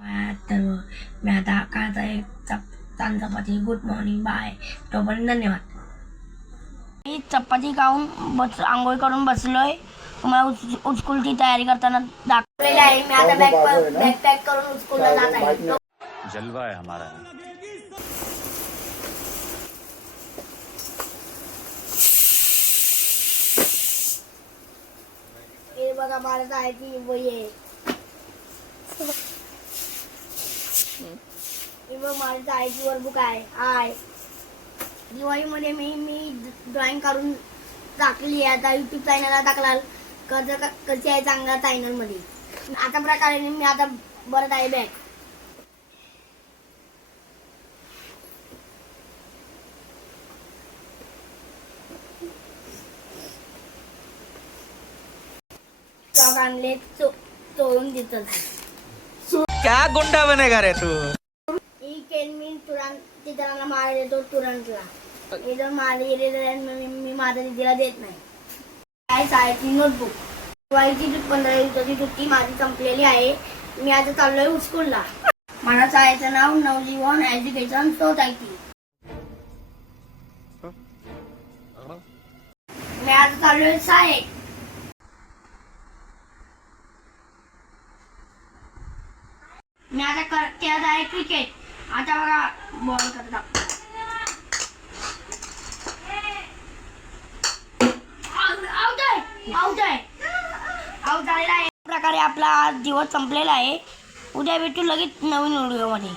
तर मी आता खायचा एक चपाती. Good morning, bye. तोपर्यंत धन्यवाद. मी चपाती खाऊन आंघोळ करून बसलोय. तुम्हाला उस्कूलची तयारी करताना दाखवलेली आहे. मी आता बॅग पॅक करून उस्कूलला जात आहे. जलवा है हमारा. हे बघा मला जायची वही आहे. हे बघ माझ्या जायची वर्कबुक आहे. दिवाळीमध्ये मी ड्रॉइंग करून टाकली आहे. आता यूट्यूब चॅनलला टाकला कशी आहे चांगला चॅनलमध्ये. आता प्रकारे मी आता भरत आहे बॅग. आणले चोळून देतात. क्या गुंडा बनेगा रे तू. मी तुरंत चित्रांना मार देतो. तुरंतला हे जर मारले गेले मी माझ्या दिदीला देत नाही. काय शाळेची नोटबुक. दिवाळीची 15 दिवसाची सुट्टी माझी संपलेली आहे. मी आता चाललोय स्कूलला. माझ्या शाळेचं नाव नवजीवन एज्युकेशन सोसायटी. मी आता चाललोय शाळेत. मी आता खेळत आहे क्रिकेट. आता बघा बॉल करत आउट झालेला आहे. प्रकारे आपला आज दिवस संपलेला आहे. उद्या भेटू लगेच नवीन व्हिडिओ मध्ये.